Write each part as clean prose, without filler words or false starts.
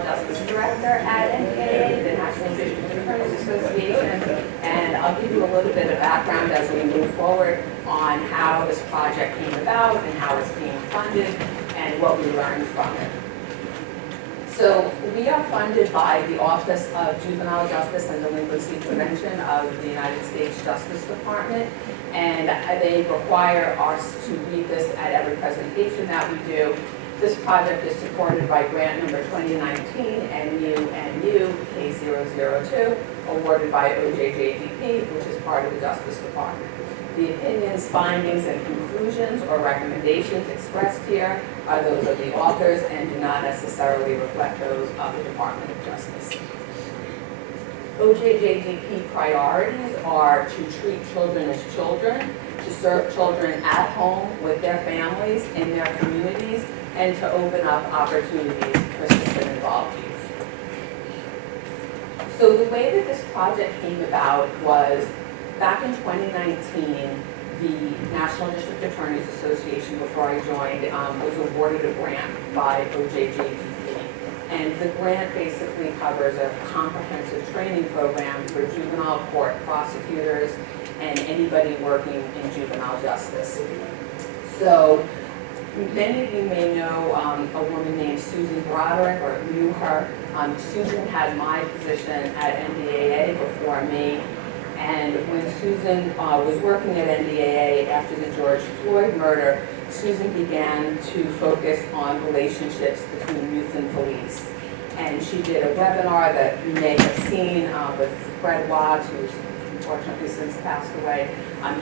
Juvenile Justice Director at NDAA, the National District Attorneys Association, and I'll give you a little bit of background as we move forward on how this project came about and how it's being funded and what we learned from it. So we are funded by the Office of Juvenile Justice and Delinquency Prevention of the United States Justice Department, and they require us to read this at every presentation that we do. This project is supported by grant number 2019 NU K002, awarded by OJJDP, which is part of the Justice Department. The opinions, findings, and conclusions or recommendations expressed here are those of the authors and do not necessarily reflect those of the Department of Justice. OJJDP priorities are to treat children as children, to serve children at home with their families, in their communities, and to open up opportunities for system-involved youth. So the way that this project came about was back in 2019, the National District Attorneys Association, before I joined, was awarded a grant by OJJDP. And the grant basically covers a comprehensive training program for juvenile court prosecutors and anybody working in juvenile justice. So many of you may know a woman named Susan Broderick, or knew her. Susan had my position at NDAA before me. And when Susan was working at NDAA after the George Floyd murder, Susan began to focus on relationships between youth and police. And she did a webinar that you may have seen with Fred Watts, who's unfortunately since passed away.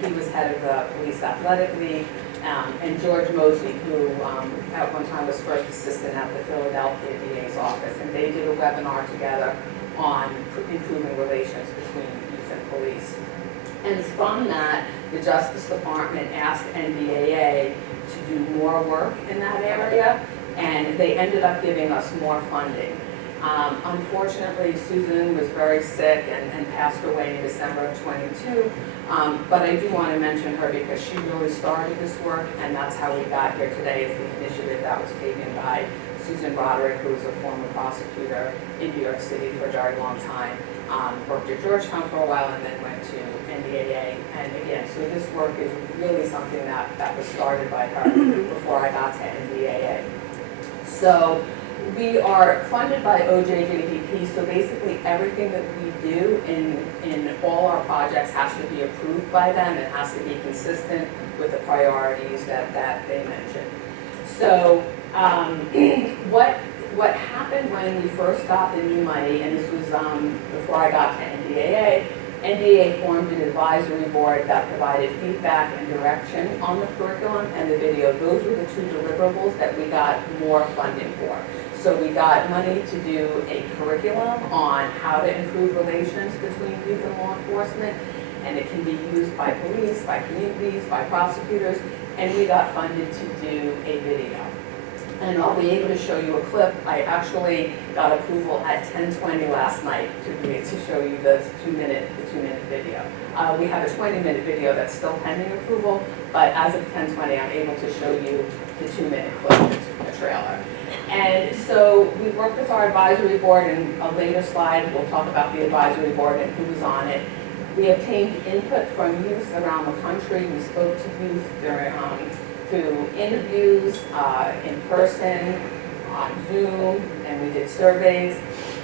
He was head of the Police Athletic League, and George Mosey, who at one time was first assistant at the Philadelphia DA's office. And they did a webinar together on improving relations between youth and police. And from that, the Justice Department asked NDAA to do more work in that area, and they ended up giving us more funding. Unfortunately, Susan was very sick and passed away in December of 22, but I do want to mention her because she really started this work, and that's how we got here today, is the initiative that was taken by Susan Broderick, who was a former prosecutor in New York City for a very long time, worked at Georgetown for a while, and then went to NDAA. And again, so this work is really something that was started by her before I got to NDAA. So we are funded by OJJDP, so basically everything that we do in all our projects has to be approved by them. It has to be consistent with the priorities that they mentioned. So what happened when we first got the new money, and this was before I got to NDAA, NDAA formed an advisory board that provided feedback and direction on the curriculum and the video. Those were the two deliverables that we got more funding for. So we got money to do a curriculum on how to improve relations between youth and law enforcement, and it can be used by police, by communities, by prosecutors, and we got funded to do a video. And I'll be able to show you a clip. I actually got approval at 10:20 last night to show you the two-minute video. We have a 20-minute video that's still pending approval, but as of 10:20, I'm able to show you the 2-minute clip, the trailer. And so we worked with our advisory board, and a later slide we'll talk about the advisory board and who was on it. We obtained input from youth around the country. We spoke to youth during through interviews, in person, on Zoom, and we did surveys.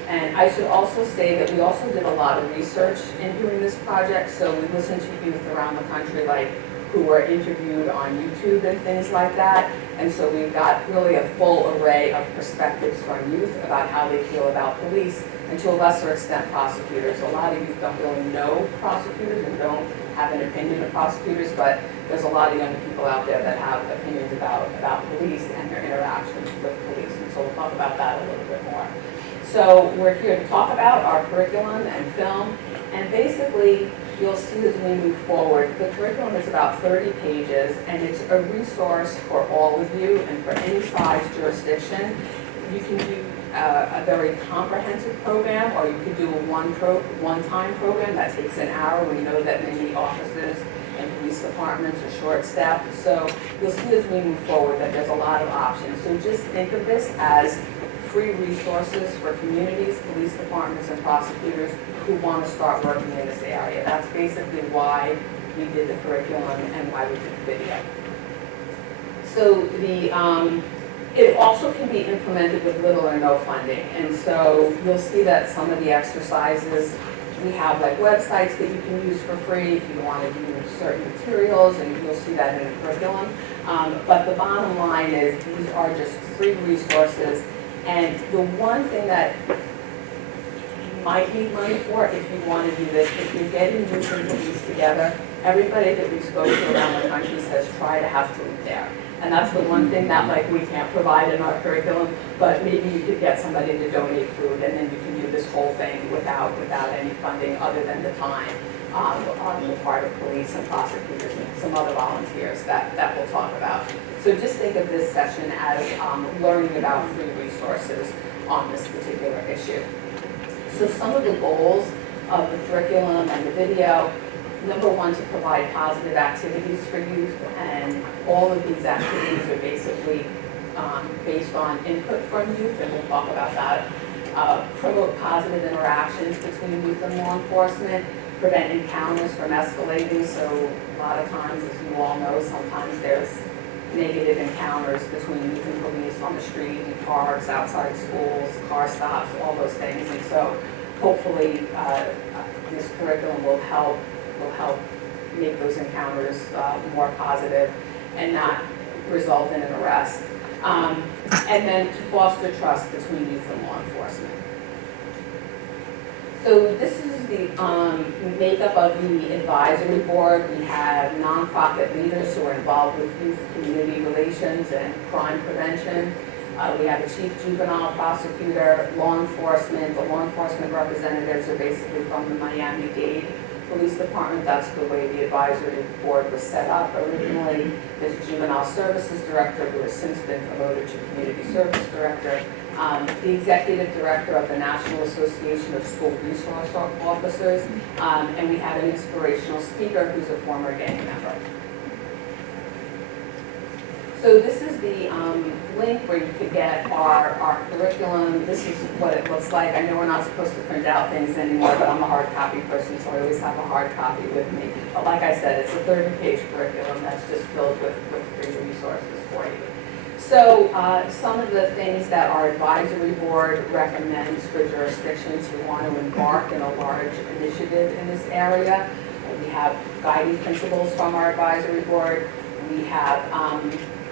And I should also say that we also did a lot of research in doing this project. So we listened to youth around the country, like who were interviewed on YouTube and things like that. And so we've got really a full array of perspectives from youth about how they feel about police, and to a lesser extent prosecutors. A lot of youth don't really know prosecutors and don't have an opinion of prosecutors, but there's a lot of young people out there that have opinions about police and their interactions with police. And so we'll talk about that a little bit more. So we're here to talk about our curriculum and film, and basically you'll see as we move forward, the curriculum is about 30 pages, and it's a resource for all of you and for any size jurisdiction. You can do a very comprehensive program, or you could do a one-time program that takes an hour. We know that many offices and police departments are short-staffed, so you'll see as we move forward that there's a lot of options. So just think of this as free resources for communities, police departments, and prosecutors who want to start working in this area. That's basically why we did the curriculum and why we did the video. So it also can be implemented with little or no funding. And so you'll see that some of the exercises, we have like websites that you can use for free if you want to use certain materials, and you'll see that in the curriculum. But the bottom line is these are just free resources. And the one thing that you might need money for if you want to do this, if you're getting youth and police together, everybody that we spoke to around the country says try to have food there. And that's the one thing that like we can't provide in our curriculum, but maybe you could get somebody to donate food, and then you can do this whole thing without any funding other than the time on the part of police and prosecutors and some other volunteers that we'll talk about. So just think of this session as learning about free resources on this particular issue. So some of the goals of the curriculum and the video: number one, to provide positive activities for youth, and all of these activities are basically based on input from youth, and we'll talk about that. Promote positive interactions between youth and law enforcement, prevent encounters from escalating. So a lot of times, as you all know, sometimes there's negative encounters between youth and police on the street, in parks, outside schools, car stops, all those things. And so hopefully this curriculum will help make those encounters more positive and not result in an arrest. And then to foster trust between youth and law enforcement. So this is the makeup of the advisory board. We have nonprofit leaders who are involved with youth community relations and crime prevention. We have a chief juvenile prosecutor, law enforcement. The law enforcement representatives are basically from the Miami-Dade Police Department. That's the way the advisory board was set up originally. There's a juvenile services director who has since been promoted to community service director. The executive director of the National Association of School Resource Officers, and we have an inspirational speaker who's a former gang member. So this is the link where you could get our curriculum. This is what it looks like. I know we're not supposed to print out things anymore, but I'm a hard copy person, so I always have a hard copy with me. But like I said, it's a 30-page curriculum that's just filled with free resources for you. So some of the things that our advisory board recommends for jurisdictions who want to embark in a large initiative in this area. We have guiding principles from our advisory board. We have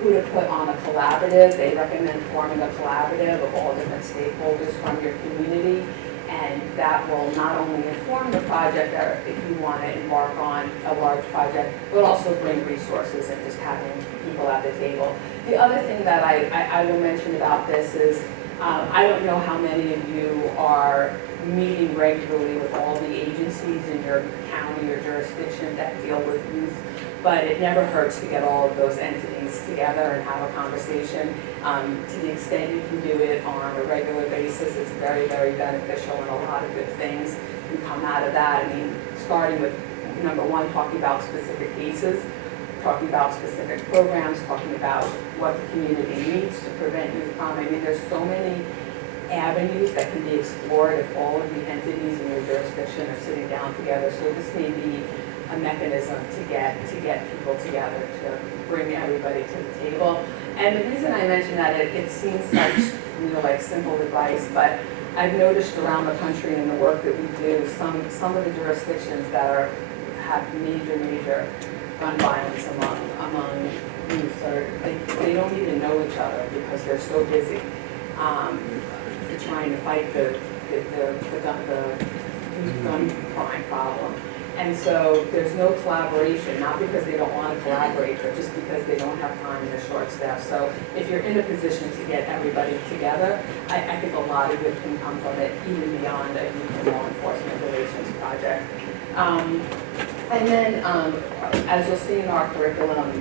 who to put on a collaborative. They recommend forming a collaborative of all different stakeholders from your community, and that will not only inform the project if you want to embark on a large project, but also bring resources and just having people at the table. The other thing that I will mention about this is I don't know how many of you are meeting regularly with all the agencies in your county or jurisdiction that deal with youth, but it never hurts to get all of those entities together and have a conversation. To the extent you can do it on a regular basis, it's very, very beneficial, and a lot of good things can come out of that. I mean, starting with number one, talking about specific cases, talking about specific programs, talking about what the community needs to prevent youth crime. I mean, there's so many avenues that can be explored if all of the entities in your jurisdiction are sitting down together. So this may be a mechanism to get people together, to bring everybody to the table. And the reason I mention that, it seems like simple advice, but I've noticed around the country in the work that we do, some of the jurisdictions that have major gun violence among youth, or they don't even know each other because they're so busy trying to fight the gun crime problem. And so there's no collaboration, not because they don't want to collaborate, but just because they don't have time and they're short staffed. So if you're in a position to get everybody together, I think a lot of good can come from it, even beyond a youth and law enforcement relations project. And then, as you'll see in our curriculum,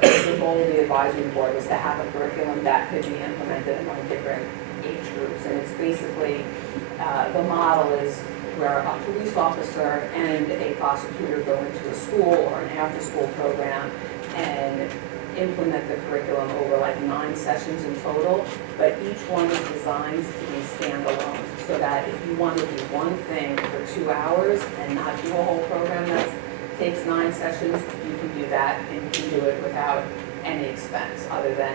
the goal of the advisory board was to have a curriculum that could be implemented among different age groups. And it's basically, the model is where a police officer and a prosecutor go into a school or an after-school program and implement the curriculum over like 9 sessions in total, but each one is designed to be standalone, so that if you want to do one thing for 2 hours and not do a whole program that takes 9 sessions, you can do that, and you can do it without any expense other than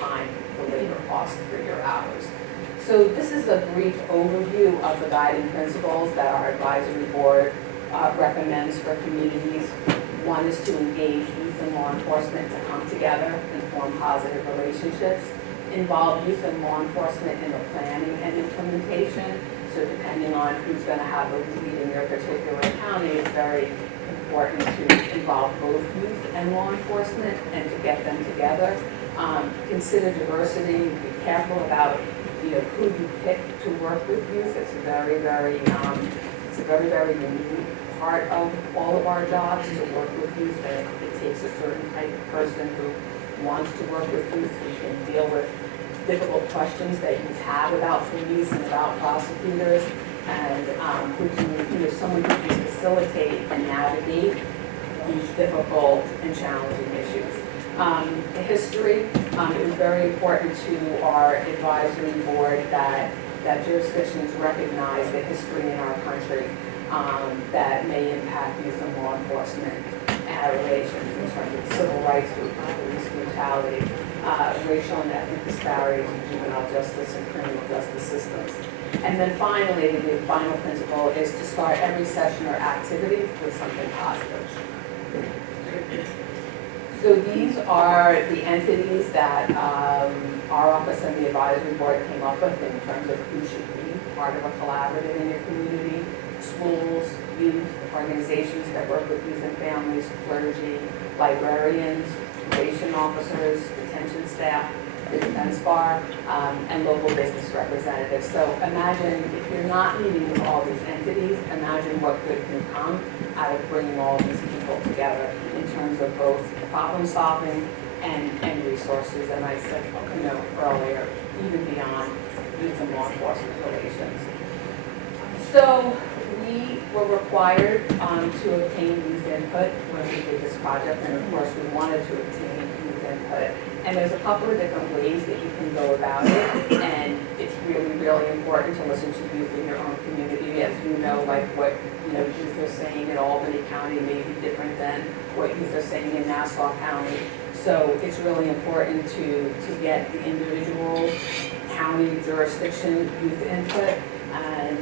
time, the labor cost for your hours. So this is a brief overview of the guiding principles that our advisory board recommends for communities. One is to engage youth and law enforcement to come together and form positive relationships, involve youth and law enforcement in the planning and implementation. So depending on who's going to have a lead in your particular county, it's very important to involve both youth and law enforcement and to get them together. Consider diversity. Be careful about who you pick to work with youth. It's a very, very unique part of all of our jobs to work with youth. That it takes a certain type of person who wants to work with youth, who can deal with difficult questions that youth have about police and about prosecutors, and who can, someone who can facilitate and navigate these difficult and challenging issues. The history, it was very important to our advisory board that jurisdictions recognize the history in our country that may impact youth and law enforcement relations in terms of civil rights, police brutality, racial and ethnic disparities in juvenile justice and criminal justice systems. And then finally, the final principle is to start every session or activity with something positive. So these are the entities that our office and the advisory board came up with in terms of who should be part of a collaborative in your community: schools, youth, organizations that work with youth and families, clergy, librarians, probation officers, detention staff, the defense bar, and local business representatives. So imagine, if you're not meeting with all these entities, imagine what good can come out of bringing all these people together in terms of both problem solving and resources, and I said earlier, even beyond youth and law enforcement relations. So we were required to obtain youth input when we did this project, and of course we wanted to obtain youth input. And there's a couple of different ways that you can go about it, and it's really, really important to listen to youth in your own community. As you know, like what youth are saying in Albany County may be different than what youth are saying in Nassau County. So it's really important to get the individual county jurisdiction youth input. And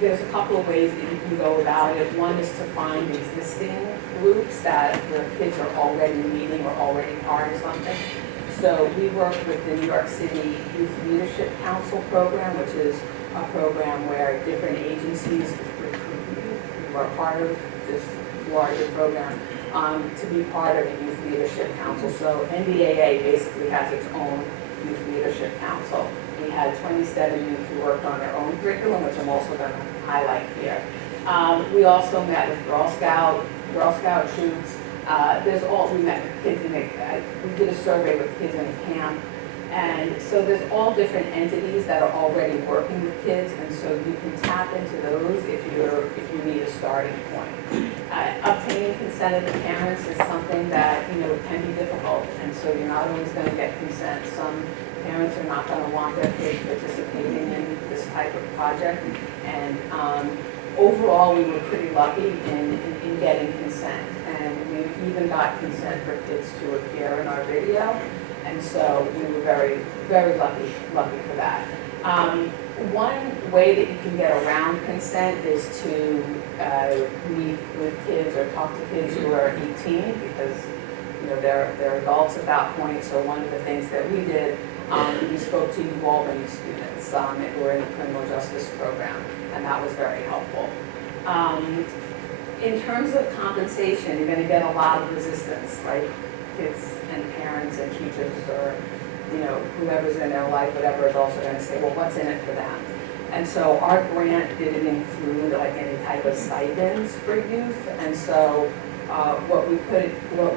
there's a couple of ways that you can go about it. One is to find existing groups that where kids are already meeting or already part of something. So we work with the New York City Youth Leadership Council program, which is a program where different agencies recruit youth who are part of this larger program to be part of a youth leadership council. So NDAA basically has its own youth leadership council. We had 27 youth who worked on their own curriculum, which I'm also going to highlight here. We also met with Girl Scout troops. We met with kids we did a survey with kids in a camp. And so there's all different entities that are already working with kids, and so you can tap into those if you need a starting point. Obtaining consent of the parents is something that can be difficult, and so you're not always going to get consent. Some parents are not going to want their kids participating in this type of project, and overall we were pretty lucky in getting consent, and we even got consent for kids to appear in our video. And so we were very, very lucky for that. One way that you can get around consent is to meet with kids or talk to kids who are 18, because they're adults at that point. So one of the things that we did, we spoke to Albany students who were in the criminal justice program, and that was very helpful. In terms of compensation, you're going to get a lot of resistance, right? Kids and parents and teachers, or whoever's in their life, whatever adults are going to say, well, what's in it for them? And so our grant didn't include like any type of stipends for youth, and so what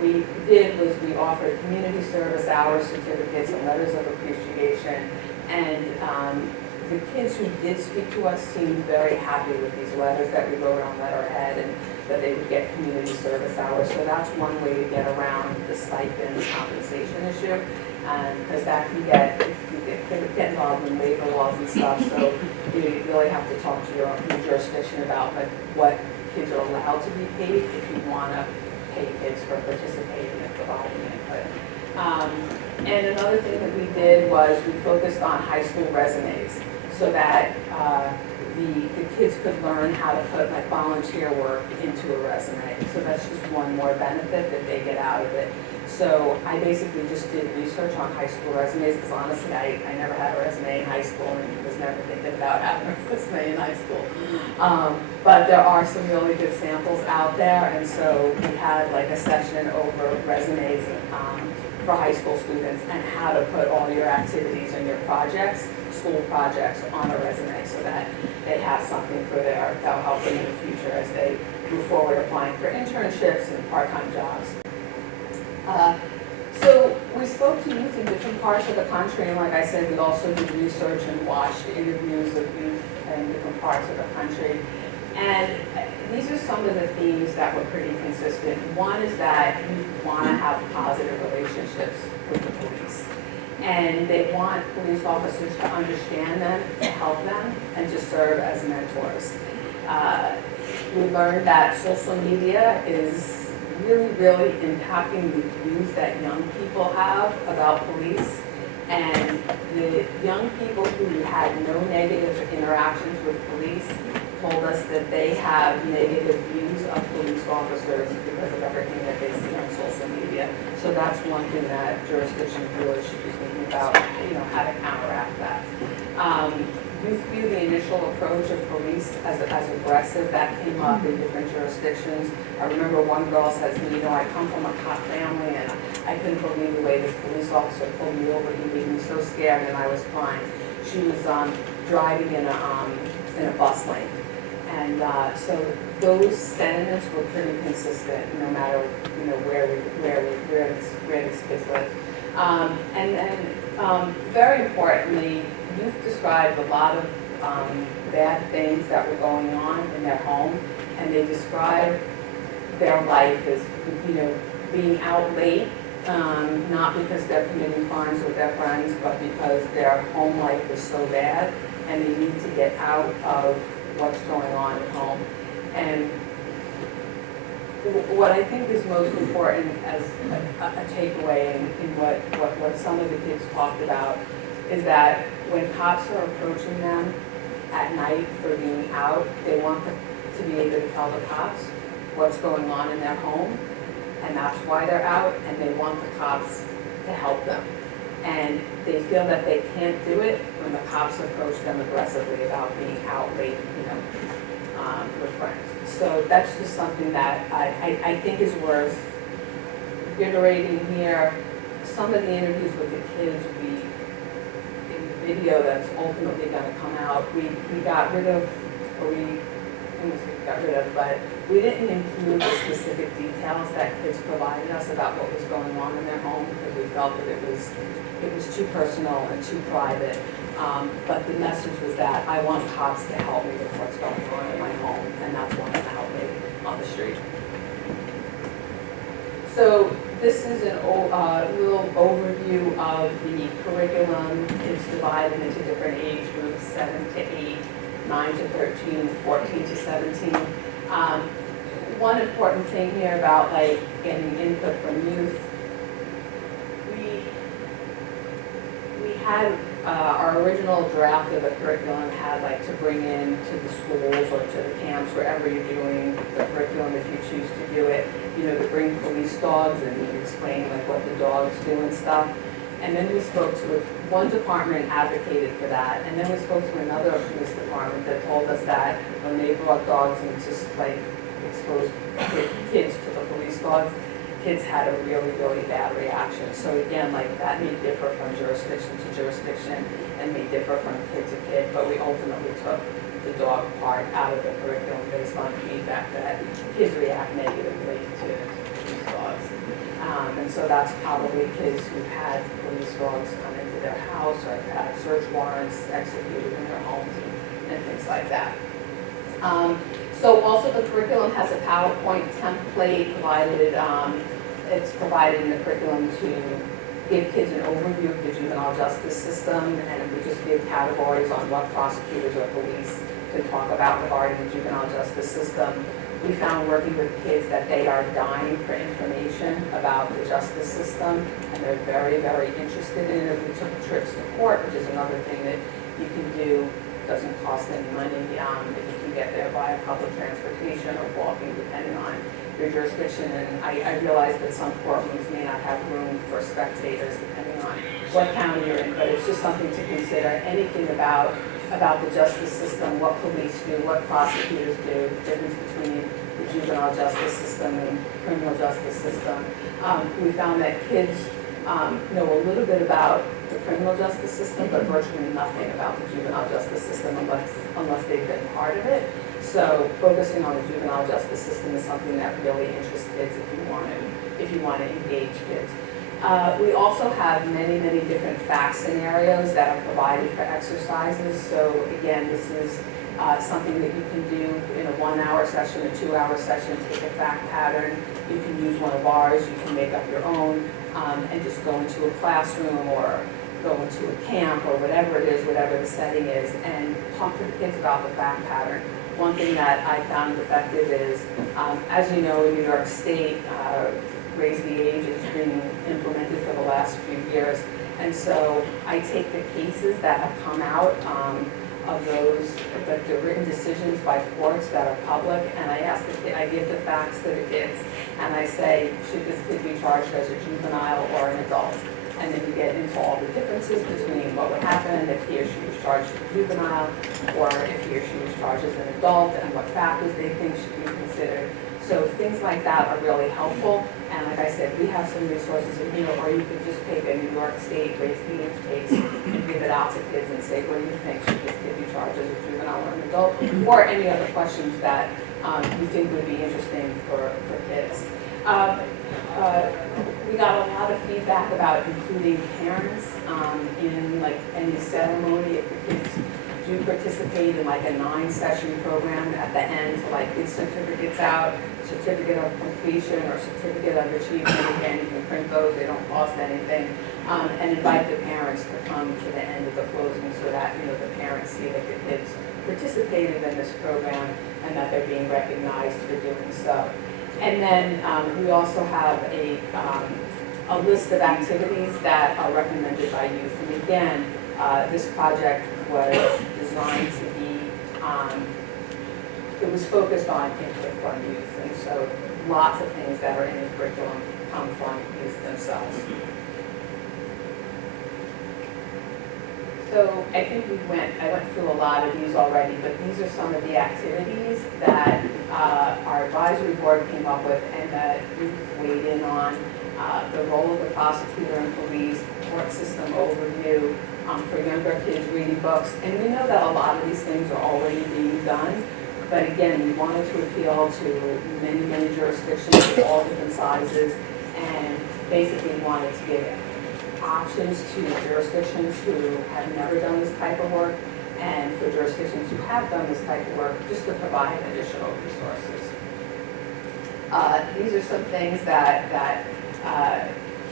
we did was we offered community service hours, certificates, and letters of appreciation, and the kids who did speak to us seemed very happy with these letters that we wrote on letterhead, and that they would get community service hours. So that's one way to get around the stipend compensation issue. And because that can get involved in labor laws and stuff, so you really have to talk to your jurisdiction about like what kids are allowed to be paid if you want to pay kids for participating and providing input. And another thing that we did was we focused on high school resumes so that the kids could learn how to put like volunteer work into a resume. So that's just one more benefit that they get out of it. So I basically just did research on high school resumes because honestly I never had a resume in high school and was never thinking about having a resume in high school. But there are some really good samples out there, and so we had like a session over resumes for high school students and how to put all your activities and your projects, school projects, on a resume so that they have something for that'll help them in the future as they move forward applying for internships and part-time jobs. So we spoke to youth in different parts of the country, and like I said, we also did research and watched interviews of youth in different parts of the country. And these are some of the themes that were pretty consistent. One is that youth want to have positive relationships with the police. And they want police officers to understand them, to help them, and to serve as mentors. We learned that social media is really impacting the views that young people have about police. And the young people who had no negative interactions with police told us that they have negative views of police officers because of everything that they see on social media. So that's one thing that jurisdictions really should be thinking about, how to counteract that. Youth view the initial approach of police as aggressive. That came up in different jurisdictions. I remember one girl said to me, I come from a cop family and I couldn't believe the way this police officer pulled me over. He made me so scared and I was crying. She was driving in a bus lane. And so those sentiments were pretty consistent no matter where these kids live. And then very importantly, youth described a lot of bad things that were going on in their home, and they described their life as being out late, not because they're committing crimes with their friends, but because their home life is so bad and they need to get out of what's going on at home. And what I think is most important as a takeaway in what some of the kids talked about is that when cops are approaching them at night for being out, they want them to be able to tell the cops what's going on in their home, and that's why they're out, and they want the cops to help them. And they feel that they can't do it when the cops approach them aggressively about being out late, with friends. So that's just something that I think is worth reiterating here. Some of the interviews with the kids, in the video that's ultimately going to come out, we got rid of, but we didn't include the specific details that kids provided us about what was going on in their home because we felt that it was too personal and too private. But the message was that I want cops to help me with what's going on in my home, and that's what's going to help me on the street. So this is a little overview of the curriculum. It's divided into different age groups, 7 to 8, 9 to 13, 14 to 17. One important thing here about getting input from youth, we had our original draft of the curriculum had to bring in to the schools or to the camps, wherever you're doing the curriculum, if you choose to do it, to bring police dogs and explain what the dogs do and stuff. And then we spoke to one department advocated for that, and then we spoke to another police department that told us that when they brought dogs and just exposed kids to the police dogs, kids had a really bad reaction. So again, that may differ from jurisdiction to jurisdiction and may differ from kid to kid, but we ultimately took the dog part out of the curriculum based on feedback that kids react negatively to these dogs. And so that's probably kids who've had police dogs come into raided their house or had search warrants executed in their homes and things like that. So also the curriculum has a PowerPoint template provided. It's provided in the curriculum to give kids an overview of the juvenile justice system, and we just give categories on what prosecutors or police can talk about regarding the juvenile justice system. We found working with kids that they are dying for information about the justice system, and they're very, very interested in it. We took trips to court, which is another thing that you can do. Doesn't cost any money if you can get there via public transportation or walking, depending on your jurisdiction. And I realize that some courtrooms may not have room for spectators, depending on what county you're in, but it's just something to consider. Anything about the justice system, what police do, what prosecutors do, the difference between the juvenile justice system and criminal justice system. We found that kids know a little bit about the criminal justice system, but virtually nothing about the juvenile justice system unless they've been part of it. So focusing on the juvenile justice system is something that really interests kids if you want to engage kids. We also have many, many different fact scenarios that are provided for exercises. So again, this is something that you can do in a 1-hour session, a 2-hour session, take a fact pattern. You can use one of ours, you can make up your own, and just go into a classroom or go into a camp or whatever it is, whatever the setting is, and talk to the kids about the fact pattern. One thing that I found effective is, as you know, in New York State, Raise the Age is being implemented for the last few years. And so I take the cases that have come out of those, the written decisions by courts that are public, and I give the facts to the kids, and I say, should this kid be charged as a juvenile or an adult? And then you get into all the differences between what would happen if he or she was charged as a juvenile, or if he or she was charged as an adult, and what factors they think should be considered. So things like that are really helpful. And like I said, we have some resources in here, or you could just take a New York State Raise the Age case and give it out to kids and say, what do you think? Should this kid be charged as a juvenile or an adult? Or any other questions that you think would be interesting for kids. We got a lot of feedback about including parents in like any ceremony. If the kids do participate in like a 9-session program at the end to like get certificates out, certificate of completion or certificate of achievement. Again, you can print those, they don't cost anything, and invite the parents to come to the end of the closing so that the parents see that the kids participated in this program and that they're being recognized for doing so. And then we also have a list of activities that are recommended by youth. And again, this project was designed to be, it was focused on input from youth. And so lots of things that are in the curriculum come from youth themselves. So I think I went through a lot of these already, but these are some of the activities that our advisory board came up with and that youth weighed in on. The role of the prosecutor and police, court system overview, for younger kids reading books. And we know that a lot of these things are already being done, but again, we wanted to appeal to many, many jurisdictions of all different sizes, and basically wanted to give options to jurisdictions who have never done this type of work, and for jurisdictions who have done this type of work, just to provide additional resources. These are some things that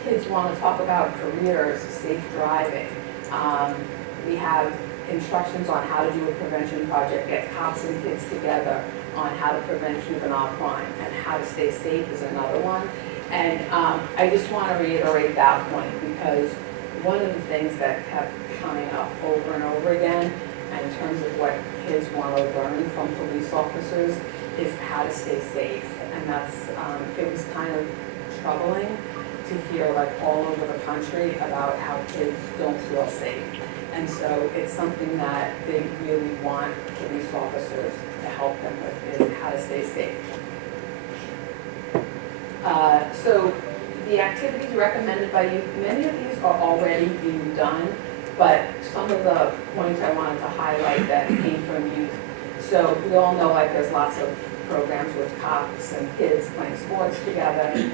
kids want to talk about: careers, safe driving. We have instructions on how to do a prevention project, get cops and kids together on how to prevent juvenile crime, and how to stay safe is another one. And I just want to reiterate that point, because one of the things that kept coming up over and over again, and in terms of what kids want to learn from police officers, is how to stay safe. And that's, it was kind of troubling to hear like all over the country about how kids don't feel safe. And so it's something that they really want police officers to help them with, is how to stay safe. So the activities recommended by youth, many of these are already being done, but some of the points I wanted to highlight that came from youth. So we all know like there's lots of programs with cops and kids playing sports together.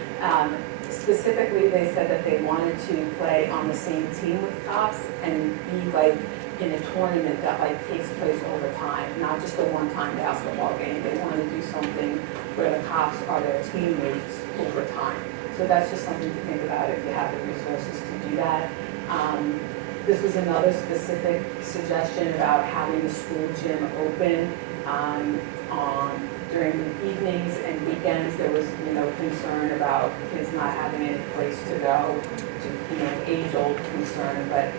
Specifically, they said that they wanted to play on the same team with cops and be like in a tournament that like takes place over time, not just a one-time basketball game. They want to do something where the cops are their teammates over time. So that's just something to think about if you have the resources to do that. This was another specific suggestion about having the school gym open during the evenings and weekends. There was, concern about kids not having any place to go, age-old concern, but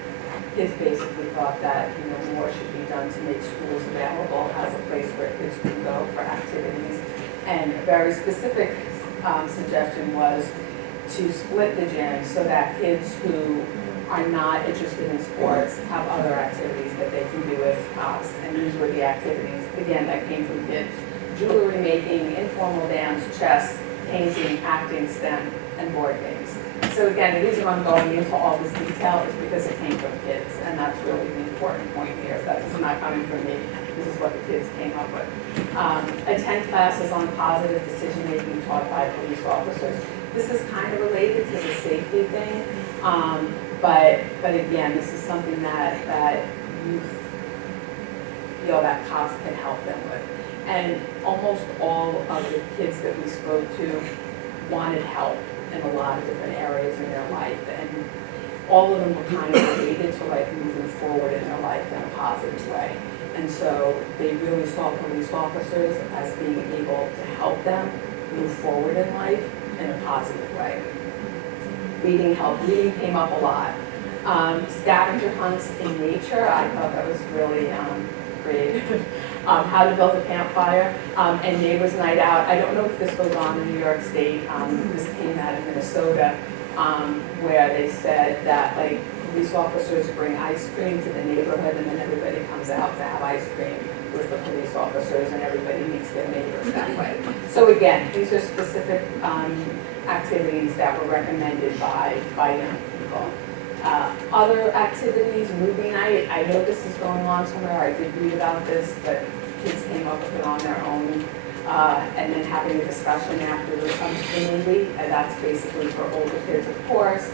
kids basically thought that, more should be done to make schools available as a place where kids can go for activities. And a very specific suggestion was to split the gym so that kids who are not interested in sports have other activities that they can do with cops. And these were the activities, again, that came from kids: jewelry making, informal dance, chess, painting, acting, STEM, and board games. So again, the reason I'm going into all this detail is because it came from kids, and that's really the important point here. That is not coming from me. This is what the kids came up with. Attend classes on positive decision-making taught by police officers. This is kind of related to the safety thing, but again, this is something that youth feel that cops can help them with. And almost all of the kids that we spoke to wanted help in a lot of different areas in their life, and all of them were kind of related to like moving forward in their life in a positive way. And so they really saw police officers as being able to help them move forward in life in a positive way. Reading helped. Reading came up a lot. Scavenger hunts in nature, I thought that was really creative. How to build a campfire, and neighbors night out. I don't know if this goes on in New York State. This came out of Minnesota, where they said that like police officers bring ice cream to the neighborhood, and then everybody comes out to have ice cream with the police officers, and everybody meets their neighbors that way. So again, these are specific activities that were recommended by young people. Other activities, movie night. I know this is going on somewhere. I did read about this, but kids came up with it on their own. And then having a discussion after the movie. And that's basically for older kids, of course.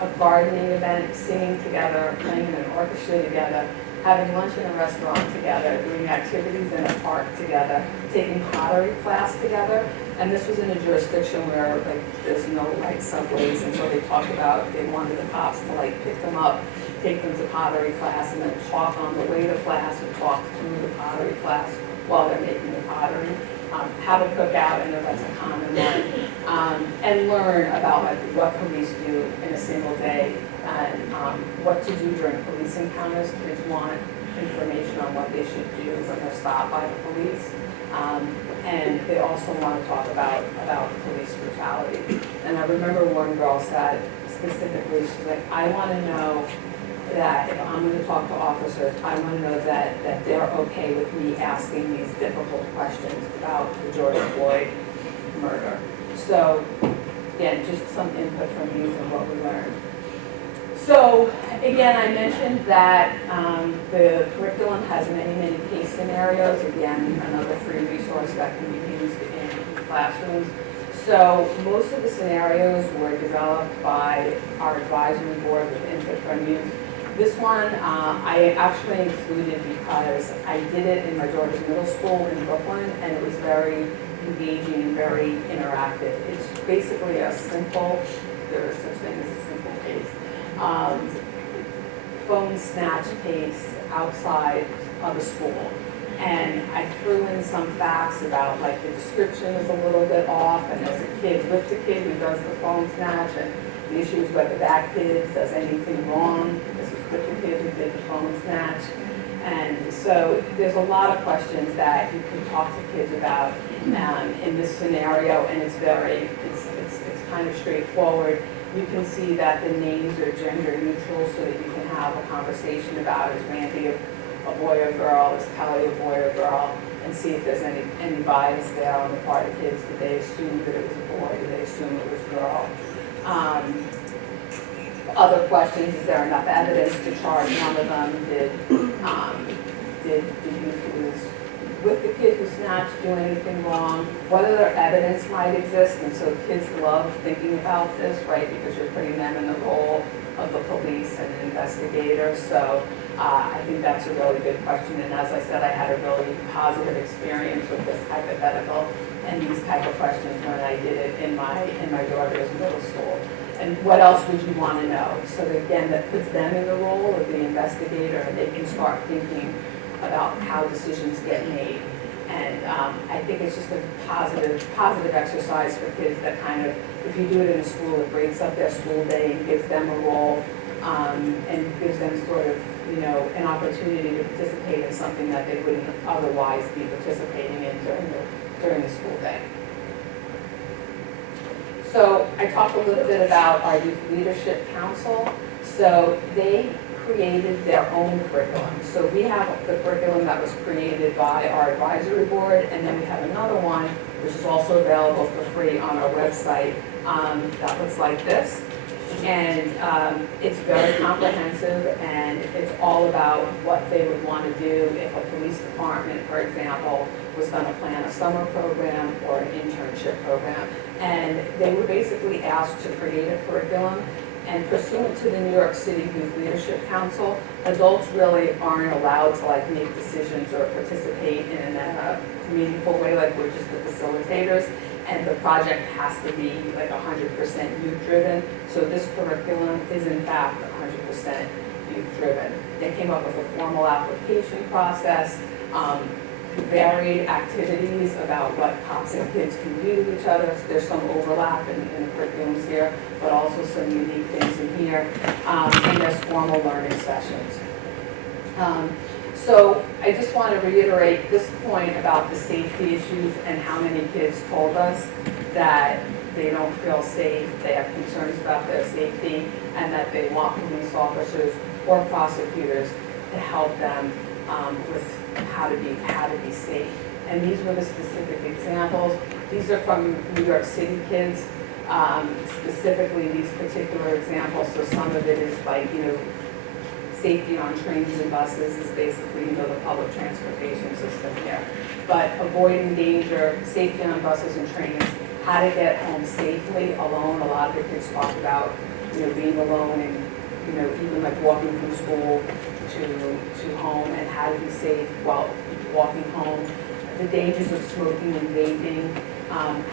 A gardening event, singing together, playing in an orchestra together, having lunch in a restaurant together, doing activities in a park together, taking pottery class together. And this was in a jurisdiction where like there's no like subways, and so they talked about they wanted the cops to like pick them up, take them to pottery class, and then talk on the way to class and talk through the pottery class while they're making the pottery. Have a cookout, I know that's a common one, and learn about like what police do in a single day and what to do during police encounters. Kids want information on what they should do when they're stopped by the police. And they also want to talk about police brutality. And I remember one girl said specifically, she's like, I want to know that if I'm going to talk to officers, I want to know that they're okay with me asking these difficult questions about the George Floyd murder. So again, just some input from you and what we learned. So again, I mentioned that the curriculum has many case scenarios. Again, another free resource that can be used in classrooms. So most of the scenarios were developed by our advisory board with input from youth. This one I actually included because I did it in my daughter's middle school in Brooklyn, and it was very engaging and very interactive. It's basically a simple, there is such thing as a simple case, phone snatch case outside of a school. And I threw in some facts about like the description is a little bit off, and there's a kid with the kid who does the phone snatch, and the issue is whether that kid does anything wrong. This is with the kid who did the phone snatch. And so there's a lot of questions that you can talk to kids about in this scenario, and it's kind of straightforward. You can see that the names are gender neutral so that you can have a conversation about is Randy a boy or girl, is Kelly a boy or girl, and see if there's any bias there on the part of kids. Did they assume that it was a boy? Did they assume it was a girl? Other questions, is there enough evidence to charge one of them? Did the youth who was with the kid who snatched doing anything wrong, whether their evidence might exist, and so kids love thinking about this, right, because you're putting them in the role of the police and an investigator. So I think that's a really good question, and as I said, I had a really positive experience with this hypothetical and these type of questions when I did it in my daughter's middle school. And what else would you want to know? So that, again, that puts them in the role of the investigator, and they can start thinking about how decisions get made. And I think it's just a positive exercise for kids that kind of, if you do it in a school, it breaks up their school day and gives them a role, and gives them sort of, you know, an opportunity to participate in something that they wouldn't otherwise be participating in during the school day. So I talked a little bit about our Youth Leadership Council. So they created their own curriculum. So we have the curriculum that was created by our advisory board, and then we have another one which is also available for free on our website that looks like this. And it's very comprehensive, and it's all about what they would want to do if a police department, for example, was going to plan a summer program or an internship program. And they were basically asked to create a curriculum, and pursuant to the New York City Youth Leadership Council, adults really aren't allowed to like make decisions or participate in a meaningful way, like we're just the facilitators. And the project has to be like 100% youth-driven. So this curriculum is in fact 100% youth-driven. They came up with a formal application process, varied activities about what cops and kids can do to each other. There's some overlap in the curriculums here, but also some unique things in here. And there's formal learning sessions. So I just want to reiterate this point about the safety issues and how many kids told us that they don't feel safe, they have concerns about their safety, and that they want police officers or prosecutors to help them with how to be safe. And these were the specific examples. These are from New York City kids, specifically these particular examples. So some of it is like, you know, safety on trains and buses is basically, you know, the public transportation system here. But avoiding danger, safety on buses and trains, how to get home safely alone. A lot of the kids talk about, you know, being alone and, you know, even like walking from school to home, and how to be safe while walking home. The dangers of smoking and vaping,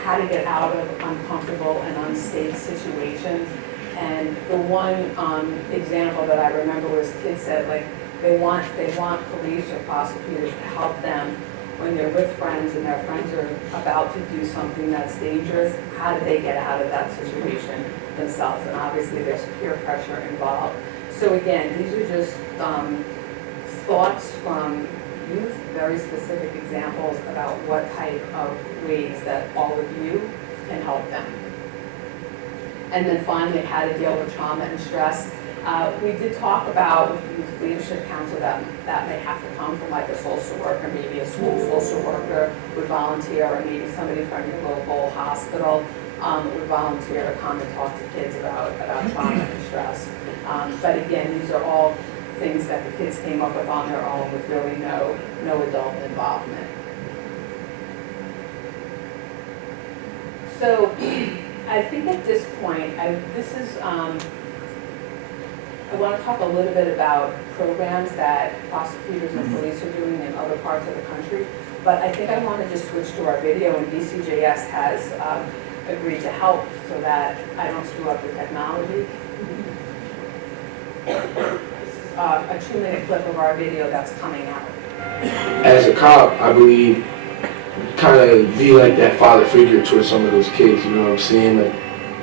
how to get out of uncomfortable and unsafe situations. And the one example that I remember was kids said, like, they want police or prosecutors to help them when they're with friends and their friends are about to do something that's dangerous. How do they get out of that situation themselves? And obviously there's peer pressure involved. So again, these are just thoughts from youth, very specific examples about what type of ways that all of you can help them. And then finally, how to deal with trauma and stress. We did talk about with the Youth Leadership Council that may have to come from like a social worker, maybe a school social worker would volunteer, or maybe somebody from your local hospital would volunteer to come and talk to kids about trauma and stress. But again, these are all things that the kids came up with on their own with really no adult involvement. So I think at this point, I want to talk a little bit about programs that prosecutors and police are doing in other parts of the country, but I think I want to just switch to our video, and BCJS has agreed to help so that I don't screw up the technology. A 2-minute clip of our video that's coming out. As a cop, I believe, kind of be like that father figure towards some of those kids, you know what I'm saying? Like,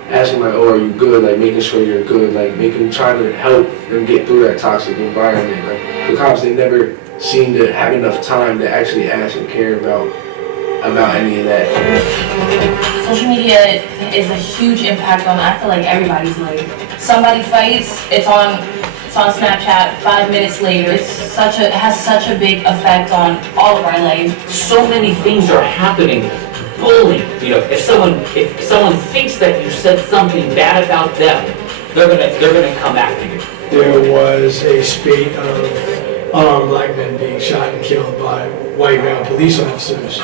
asking like, oh, are you good? Like, making sure you're good, like, trying to help them get through that toxic environment. Like, the cops, they never seem to have enough time to actually ask and care about any of that. Social media is a huge impact on, I feel like, everybody's life. Somebody fights, it's on Snapchat, 5 minutes later. It has such a big effect on all of our lives. So many things are happening. Bullying, you know, if someone thinks that you said something bad about them, they're gonna come after you. There was a spate of unarmed black men being shot and killed by white male police officers.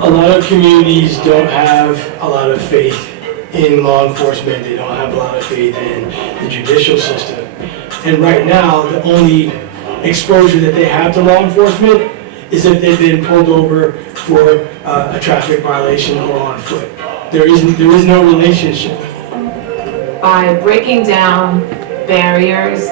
A lot of communities don't have a lot of faith in law enforcement. They don't have a lot of faith in the judicial system. And right now, the only exposure that they have to law enforcement is if they've been pulled over for a traffic violation or on foot. There is no relationship. By breaking down barriers,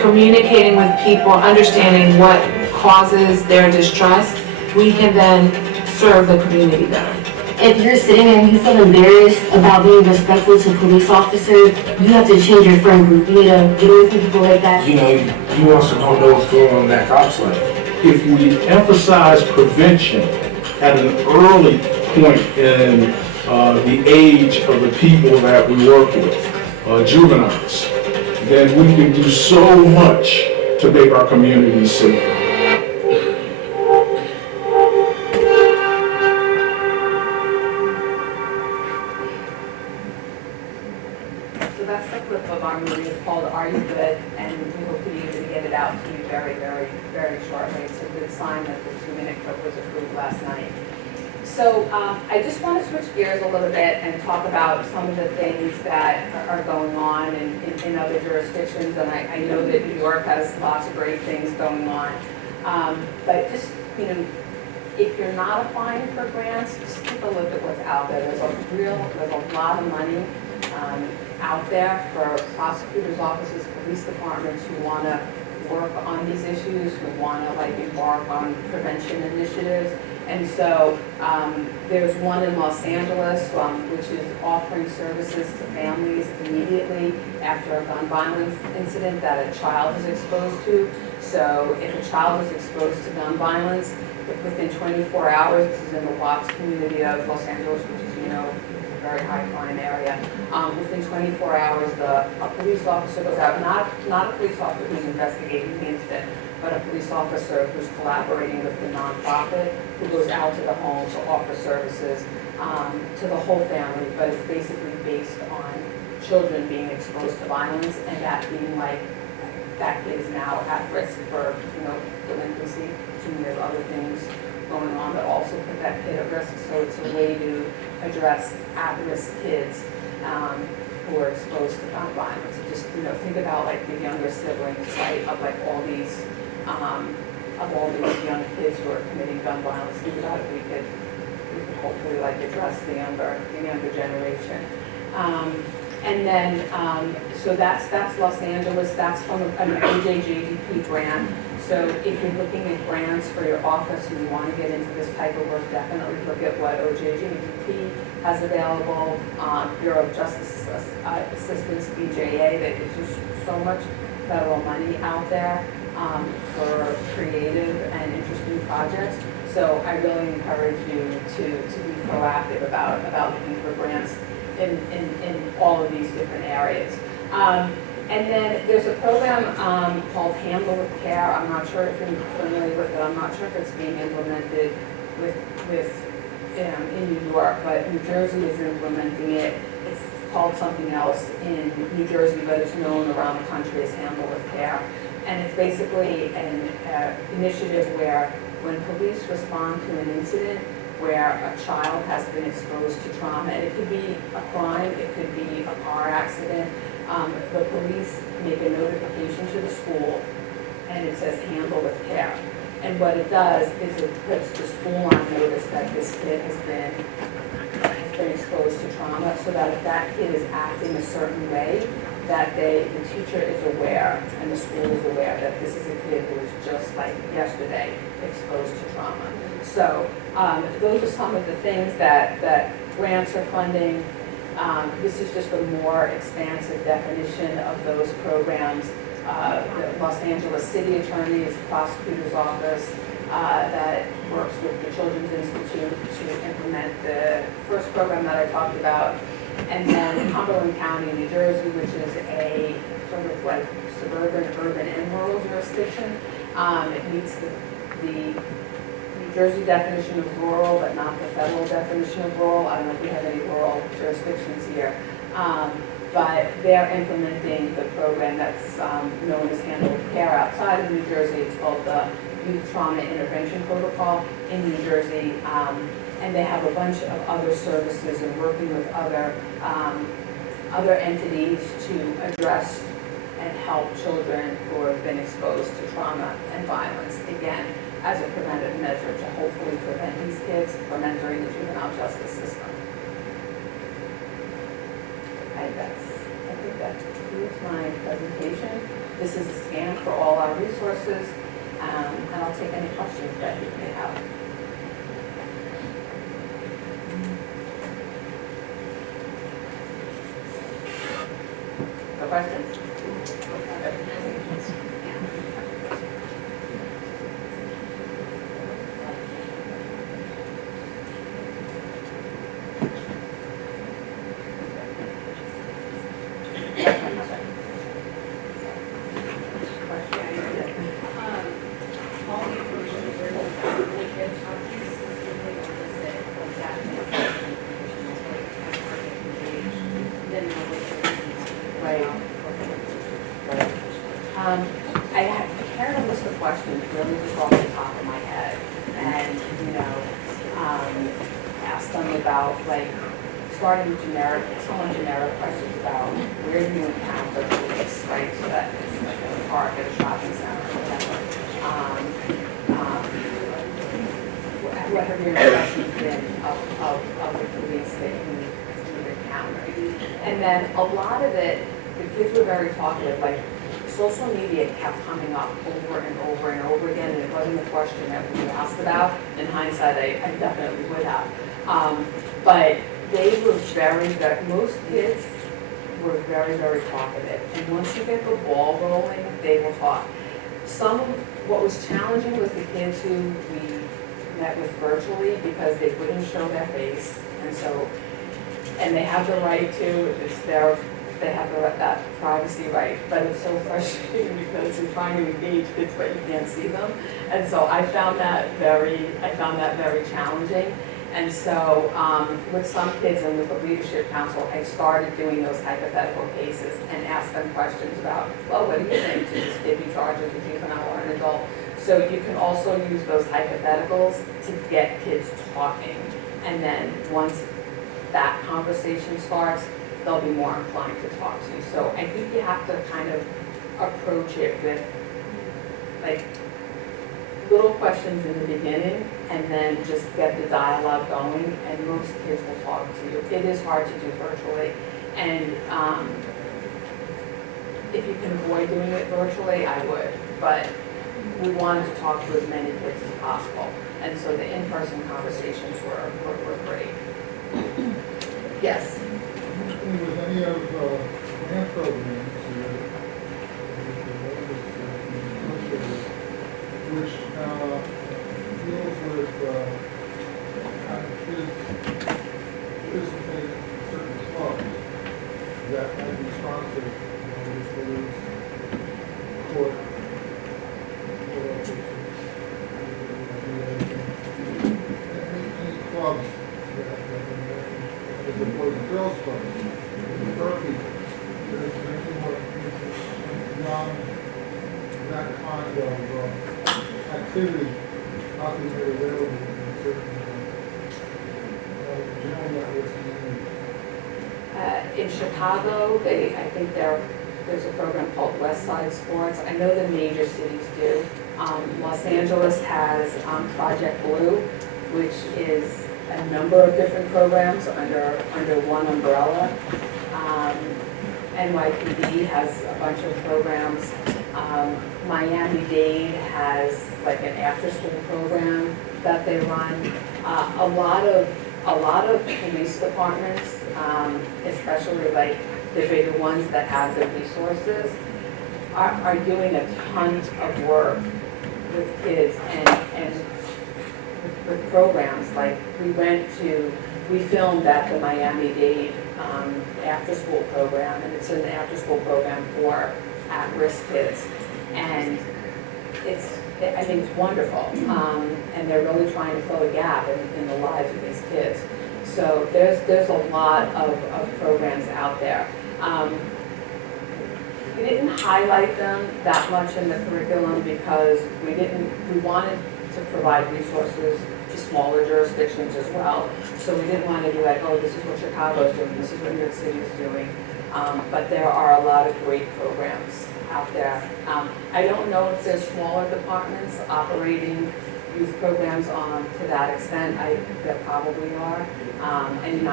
communicating with people, understanding what causes their distrust, we can then serve the community better. If you're sitting and you feel embarrassed about being respectful to police officers, you have to change your friend group. You need to get away from people like that. You know, you also don't know what's going on in that cop's life. If we emphasize prevention at an early point in the age of the people that we work with, juveniles, then we can do so much to make our communities safer. So that's the clip of our movie. It's called Are You Good? And we hope to be able to get it out to you very, very, very shortly. It's a good sign that the 2-minute clip was approved last night. So I just want to switch gears a little bit and talk about some of the things that are going on in other jurisdictions. And I know that New York has lots of great things going on. But just, you know, if you're not applying for grants, just take a look at what's out there. There's a lot of money out there for prosecutors' offices, police departments who want to work on these issues, who want to like embark on prevention initiatives. And so there's one in Los Angeles, which is offering services to families immediately after a gun violence incident that a child is exposed to. So if a child is exposed to gun violence, within 24 hours, this is in the Watts community of Los Angeles, which is, you know, a very high crime area. Within 24 hours, a police officer goes out, not a police officer who's investigating the incident, but a police officer who's collaborating with the nonprofit who goes out to the home to offer services to the whole family, but it's basically based on children being exposed to violence and that being like, that kid is now at risk for, you know, delinquency, assuming there's other things going on that also put that kid at risk. So it's a way to address at-risk kids who are exposed to gun violence. And just, you know, think about like the younger siblings, right, of like all these young kids who are committing gun violence. Think about if we could hopefully like address the younger generation. And then, so that's Los Angeles. That's from an OJJDP grant. So if you're looking at grants for your office and you want to get into this type of work, definitely look at what OJJDP has available. Bureau of Justice Assistance, BJA, that gives you so much federal money out there for creative and interesting projects. So I really encourage you to be proactive about looking for grants in all of these different areas. And then there's a program called Handle with Care. I'm not sure if you're familiar with it. I'm not sure if it's being implemented in New York, but New Jersey is implementing it. It's called something else in New Jersey, but it's known around the country as Handle with Care. And it's basically an initiative where when police respond to an incident where a child has been exposed to trauma, and it could be a crime, it could be a car accident, the police make a notification to the school, and it says handle with care. And what it does is it puts the school on notice that this kid has been exposed to trauma, so that if that kid is acting a certain way, that the teacher is aware and the school is aware that this is a kid who was just like yesterday exposed to trauma. So those are some of the things that grants are funding. This is just a more expansive definition of those programs. The Los Angeles City Attorney's Prosecutor's Office that works with the Children's Institute to implement the first program that I talked about. And then Cumberland County, New Jersey, which is a sort of like suburban, urban, and rural jurisdiction. It meets the New Jersey definition of rural, but not the federal definition of rural. I don't know if we have any rural jurisdictions here. But they're implementing the program that's known as Handle with Care outside of New Jersey. It's called the youth trauma intervention protocol in New Jersey. And they have a bunch of other services and working with other entities to address and help children who have been exposed to trauma and violence, again, as a preventive measure to hopefully prevent these kids from entering the juvenile justice system. I think that concludes my presentation. This is a scan for all our resources, and I'll take any questions that you may have. No questions? I prepared a list of questions really just off the top of my head, and asked them about starting with somewhat generic questions about where do you encounter police, right? So that is like in a park, at a shopping center, or whatever. What have your impressions been of the police that you've encountered? And then a lot of it, the kids were very talkative, social media kept coming up over and over and over again, and it wasn't a question that we asked about. In hindsight, I definitely would have. But they were most kids were very, very talkative. And once you get the ball rolling, they will talk. What was challenging was the kids who we met with virtually, because they wouldn't show their face. And they have the right to, they have that privacy right, but it's so frustrating because you're trying to engage kids but you can't see them. And so I found that very challenging. And so with some kids and with the leadership council, I started doing those hypothetical cases and asked them questions about, well, what do you think? Should this kid be charged as a juvenile or an adult? So you can also use those hypotheticals to get kids talking. And then once that conversation starts, they'll be more inclined to talk to you. So I think you have to kind of approach it with little questions in the beginning and then just get the dialogue going, and most kids will talk to you. It is hard to do virtually, and if you can avoid doing it virtually, I would, but we wanted to talk to as many kids as possible, and so the in-person conversations were great. Yes? With any of the grant programs which deals with kids participating in certain clubs that might be sponsored with police, court, any clubs that the Boys and Girls Club, in Berkeley, there's many more beyond that kind of activity not being made available in certain general networks. In Chicago, I think there's a program called West Side Sports. I know the major cities do. Los Angeles has Project Blue, which is a number of different programs under one umbrella. NYPD has a bunch of programs. Miami-Dade has an after-school program that they run. A lot of police departments, especially the bigger ones that have the resources, are doing a ton of work with kids and with programs. We filmed at the Miami-Dade after-school program, and it's an after-school program for at-risk kids. And I think it's wonderful, and they're really trying to fill a gap in the lives of these kids. So there's a lot of programs out there. We didn't highlight them that much in the curriculum because we wanted to provide resources to smaller jurisdictions as well. So we didn't want to be like, oh, this is what Chicago's doing, this is what New York City is doing. But there are a lot of great programs out there. I don't know if there's smaller departments operating youth programs to that extent. There probably are. And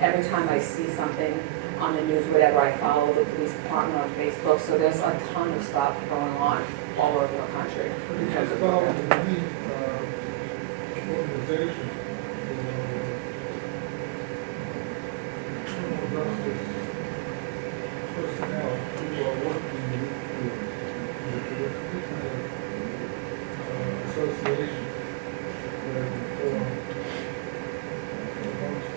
every time I see something on the news, whatever, I follow the police department on Facebook. So there's a ton of stuff going on all over the country in terms of Well, programs. the organization, criminal justice personnel who are working with the kind of association that formed amongst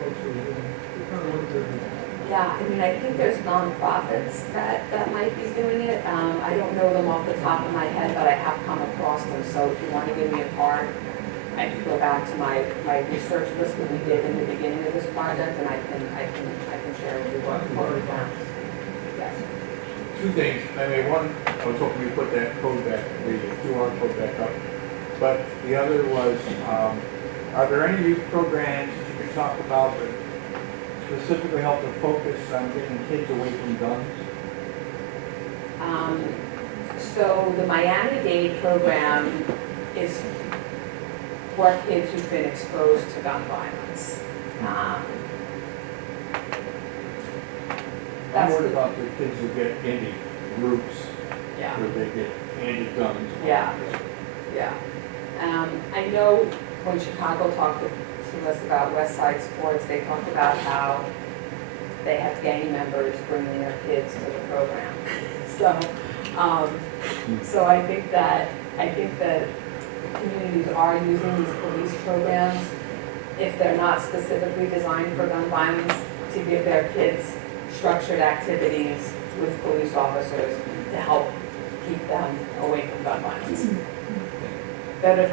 folks who are doing, kind of what they're doing. Yeah, I mean, I think there's nonprofits that might be doing it. I don't know them off the top of my head, but I have come across them. So if you want to give me a card, I can go back to my research list that we did in the beginning of this project, and I can share with you what we found. Yes. Two things. I mean, one, I was hoping you put that code back, the QR code back up. But the other was, are there any youth programs that you could talk about that specifically help to focus on getting kids away from guns? So the Miami-Dade program is for kids who've been exposed to gun violence. I'm That's worried the- about the kids who get into groups Yeah. where they get anti-guns. Yeah. Yeah. I know when Chicago talked to us about West Side Sports, they talked about how they have gang members bringing their kids to the program. So I think that communities are using these police programs, if they're not specifically designed for gun violence, to give their kids structured activities with police officers to help keep them away from gun violence. But if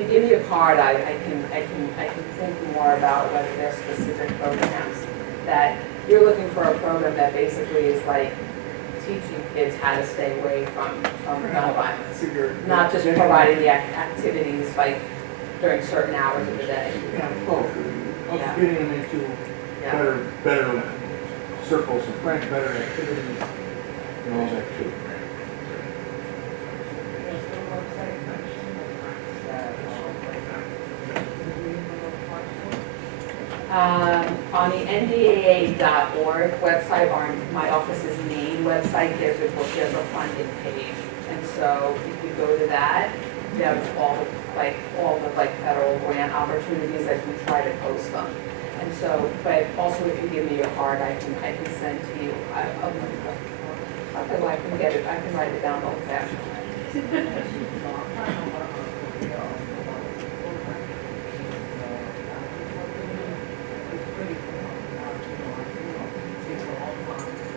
you give me a card, I can think more about whether there's specific programs that you're looking for a program that basically is like teaching kids how to stay away from gun violence. Not just providing the activities like during certain hours of the day. Yeah, both. Also Yeah. getting them into Yeah. better circles of friends, better activities, and all that too. On the NDAA.org website, or my office's main website, there's a funding page. And so if you go to that, there's all the federal grant opportunities as we try to post them. And so, but also if you give me your card, I can send to you. I can get it, I can write it down old fashioned.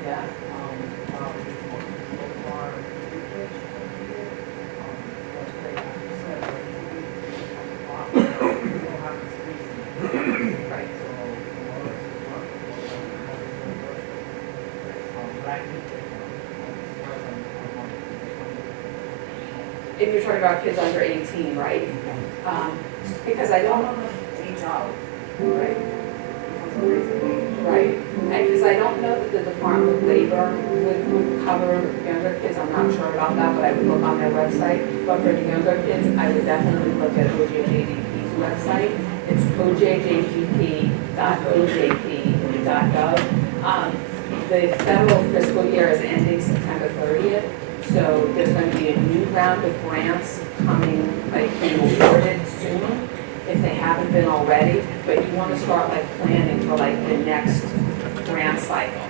Yeah. Right. If you're talking about kids under 18, right? Because I don't. Right. Right, and because I don't know that the Department of Labor would cover younger kids, I'm not sure about that, but I would look on their website. But for the younger kids, I would definitely look at OJJDP's website. It's ojjdp.ojp.gov. The federal fiscal year is ending September 30th, so there's going to be a new round of grants coming, like being awarded soon, if they haven't been already, but you want to start like planning for like the next grant cycle.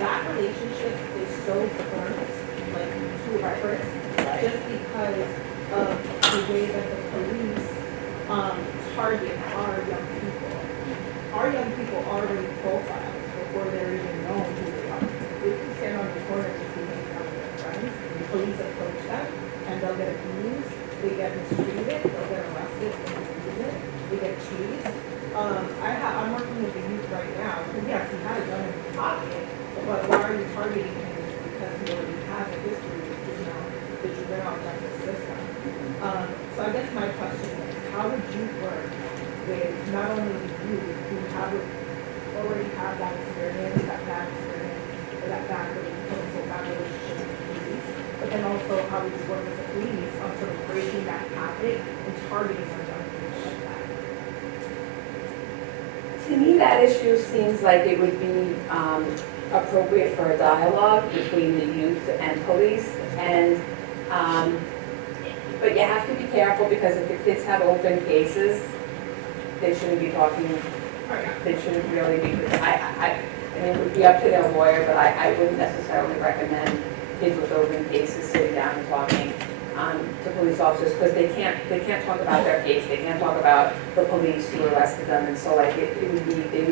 that relationship is so burnt, like, to a reference, just because of the way that the police, target our young people. Our young people already profiled before they're even known who they are. They can stand on the corner and see them out of their friends, the police approach them, and they'll get abused, they get mistreated, they'll get arrested and abused, they get cheated. I'm working with the youth right now, and yes, he had a gun in his pocket, but why are you targeting him? Because he already has a history with the juvenile justice system. So I guess my question is, how would you work with not only the youth who already have that experience, that bad experience, or that bad relationship with the police, but then also how would you work with the police on sort of breaking that habit and targeting our young people like that? To me, that issue seems like it would be appropriate for a dialogue between the youth and police. And, but you have to be careful because if the kids have open cases, they shouldn't be talking, they shouldn't really be, I mean, it would be up to their lawyer, but I wouldn't necessarily recommend kids with open cases sitting down and talking to police officers, because they can't talk about their case, they can't talk about the police who arrested them, and so like they would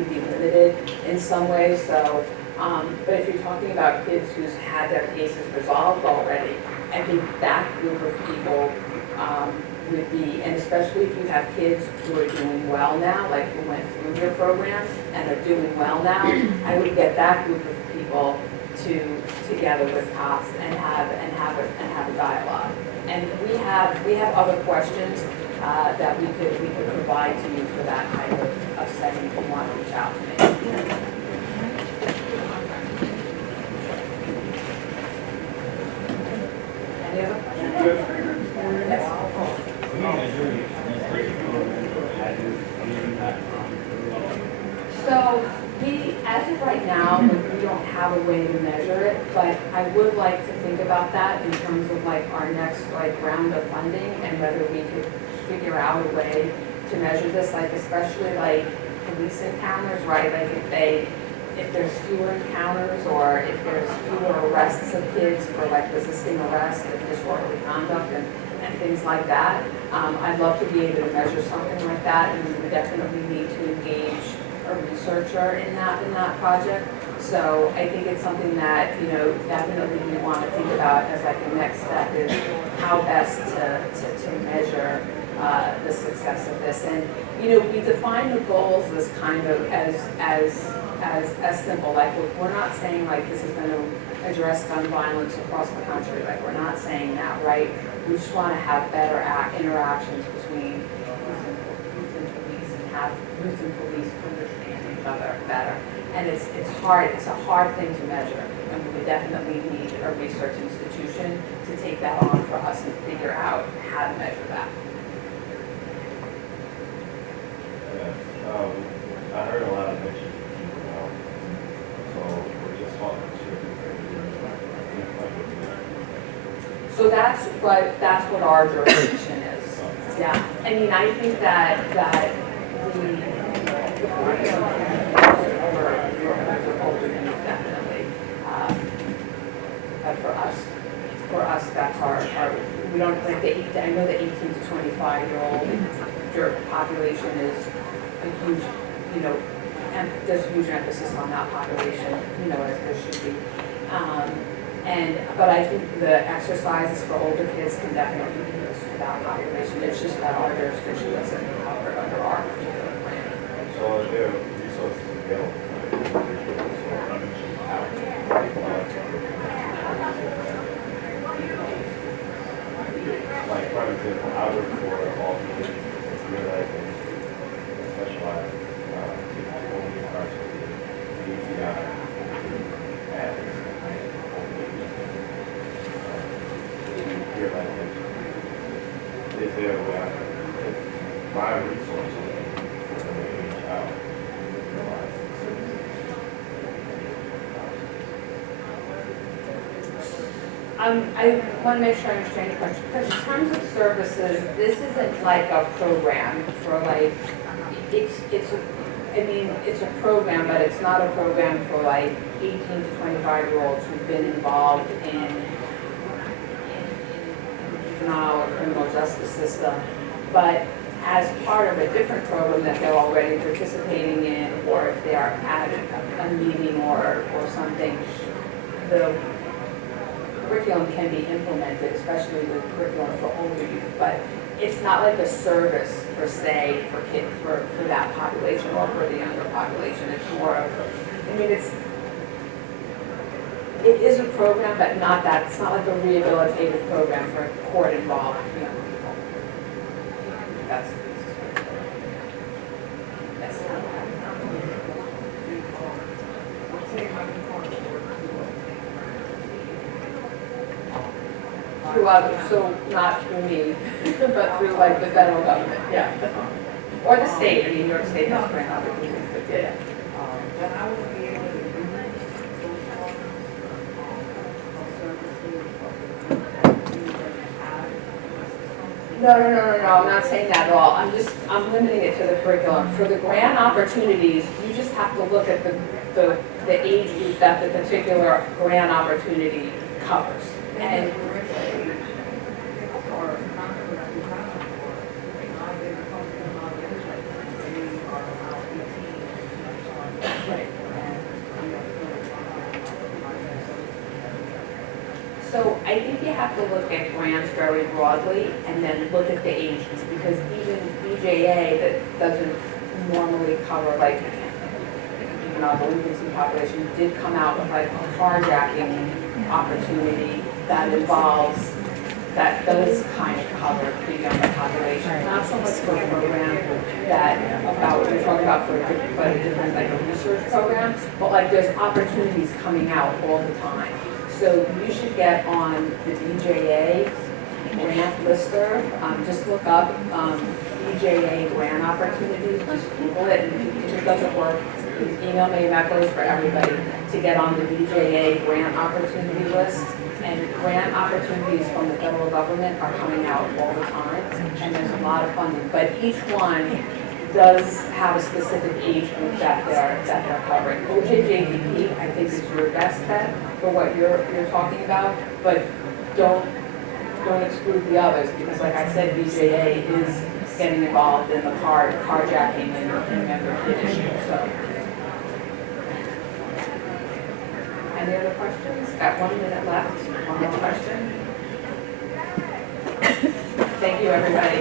be limited in some ways. So, but if you're talking about kids who's had their cases resolved already, I think that group of people would be, and especially if you have kids who are doing well now, like who went through your program and are doing well now, I would get that group of people together with cops and have a dialogue. And we have other questions that we could provide to you for that kind of setting if you want to reach out to me. Any other questions? Yes. So as of right now, we don't have a way to measure it, but I would like to think about that in terms of like our next like round of funding and whether we could figure out a way to measure this, like especially like police encounters, right? Like if there's fewer encounters or if there's fewer arrests of kids for like resisting arrest and disorderly conduct and things like that, I'd love to be able to measure something like that, and we would definitely need to engage a researcher in that project. So I think it's something that, definitely we want to think about as like the next step is how best to measure the success of this. And, we define the goals as kind of as simple, like we're not saying like this is going to address gun violence across the country, like we're not saying that, right? We just want to have better interactions between youth and police and have youth and police understand each other better. And it's a hard thing to measure, and we would definitely need a research institution to take that on for us and figure out how to measure that. I heard a lot of mention of people health, so we're just talking So that's what our jurisdiction is. Yeah, I mean, I think that the definitely, but for us, that's our we don't like I know the 18 to 25-year-old population is a huge, and there's a huge emphasis on that population, as there should be. But I think the exercises for older kids can definitely be used for that population. It's just that our jurisdiction doesn't cover it under our particular plan. So are there resources available? Like, for example, I work for all the kids realizing specialized only incarcerated DTI addicts. Is there a way I can find resources for them to reach out and realize I want to make sure I understand your question, because in terms of services, this isn't like a program for like, it's I mean, it's a program, but it's not a program for like 18 to 25-year-olds who've been involved in juvenile or criminal justice system. But as part of a different program that they're already participating in, or if they are at a meeting or something, the curriculum can be implemented, especially the curriculum for older youth. But it's not like a service per se for kids, for that population or for the younger population. It's more of, I mean, it is a program, but not that, it's not like a rehabilitative program for court involved young people. That's through others, so not through me, but through like the federal government, yeah. Or the state, I mean, New York State has grant opportunities, but yeah. No, I'm not saying that at all. I'm limiting it to the curriculum. For the grant opportunities, you just have to look at the age group that the particular grant opportunity covers. And so I think you have to look at grants very broadly and then look at the ages, because even BJA that doesn't normally cover like juvenile delinquency population did come out with like a carjacking opportunity that involves, that does kind of cover the younger population. Not so much for a program that about what you're talking about for a different like a research program, but like there's opportunities coming out all the time. So you should get on the BJA grant lister. Just look up BJA grant opportunities. Just Google it, and if it doesn't work, please email me. That goes for everybody to get on the BJA grant opportunity list. And grant opportunities from the federal government are coming out all the time, and there's a lot of funding. But each one does have a specific age group that they're covering. OJJDP, I think, is your best bet for what you're talking about, but don't exclude the others, because like I said, BJA is getting involved in the carjacking and younger kid issue. So, any other questions? Got 1 minute left. One more question. Thank you, everybody.